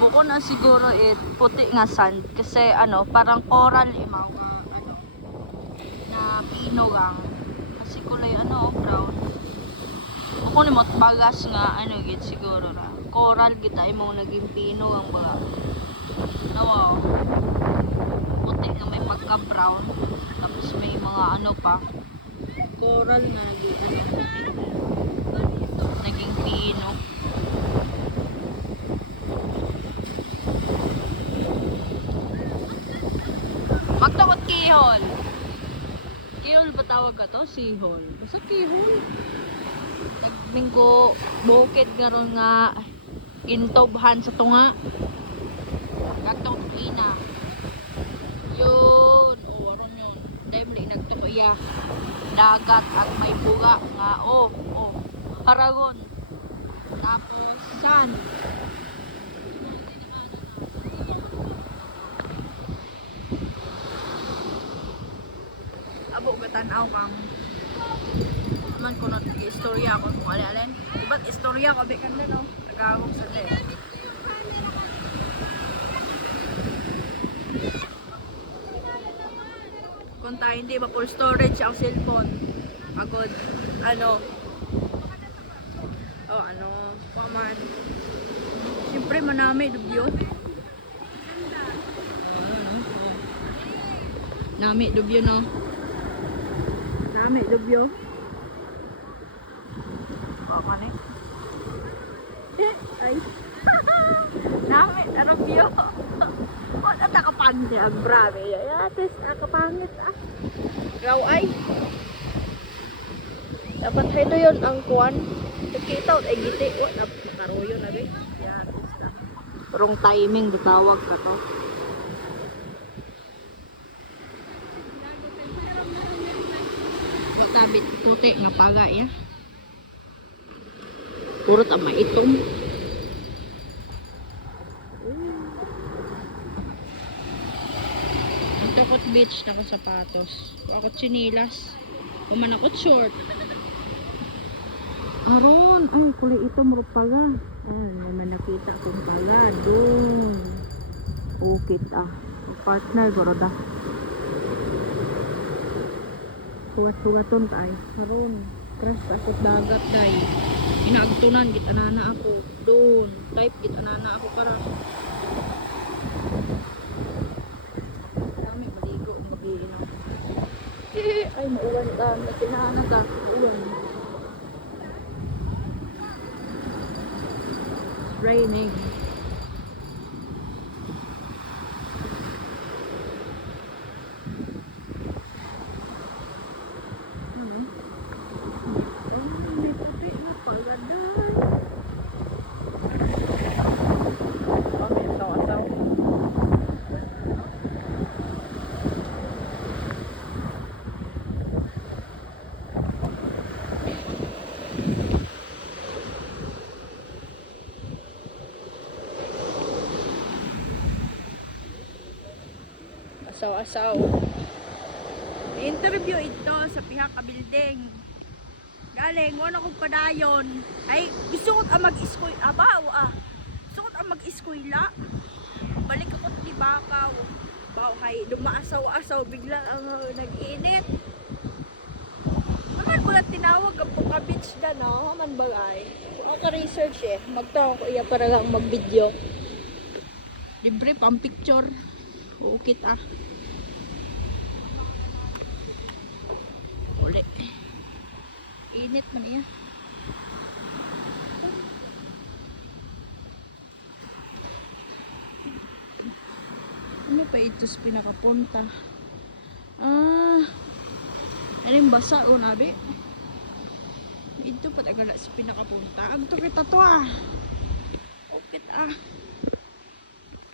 Buko na siguro puti nga sand kasi ano parang coral mga ano na pino lang kasi kulay ano brown. Buko ni mot bagas nga ano gid siguro ra coral gid ay mo naging pino ang mga ano puti nga may pagka brown tapos may mga ano pa coral nga naging ano puti naging pino. Magtawag kihol. Kihol ba tawag ka to? Sihol. Basta kihol. Nagminggo bukid ngaron nga gintobhan sa tunga. Gagtong ina. Yun. O, waron yun. Dahil nagtukuya. Dagat at may buga nga. Haragon. Tapos sand. Abo gatanaw kang man ko nag-istorya ako kung alin-alin. Diba't istorya ko bikan din no. Nagawag sa te. Kung tayo hindi ba full storage ang cellphone. Pagod ano paman. Siyempre manami dubyo. Nami dubyo no. Nami dubyo. Paman ay. Nami dubyo. O ata kapandi ang brave. Yates nakapangit Raw ay. Dapat ito yun ang kuwan. Nakita ay giti. Nakaroyo na rin. Yates na. Wrong timing ditawag ka to. Tabit puti nga paga ya. Puro tama itong. Ang takot beach na ko sapatos. Ako chinilas. Kuman ako short. Aron, ay kulay ito muro paga. May man nakita kong paga. Doon. Okay partner goroda. Sugat-sugaton tayo. Harun. Crash takot dagat day. Inaagtunan kita nana ako. Doon. Type kita nana ako para. Dami maligo ang gabi na. Ay maulan ta. Nakinana ka. Ulun. It's raining. Asaw-asaw. Interview ito sa pihak ka building. Galing, wala kong padayon. Ay, gusto ko mag-eskwela. Gusto ko mag-eskwela. Balik ako ni Bakaw. Hay, dumaasaw-asaw. Bigla ang nag-init. Naman ba tinawag ang puka-beach na, no? Naman ba ay? Kung ako research magtawa ko iya para lang mag-video. Libre pang picture. Ukit Uli. Init man iya. Ano pa ito sa pinakapunta? Ano yung basa o nabi? Ito pa tagala sa pinakapunta. Ang to kita to Ukit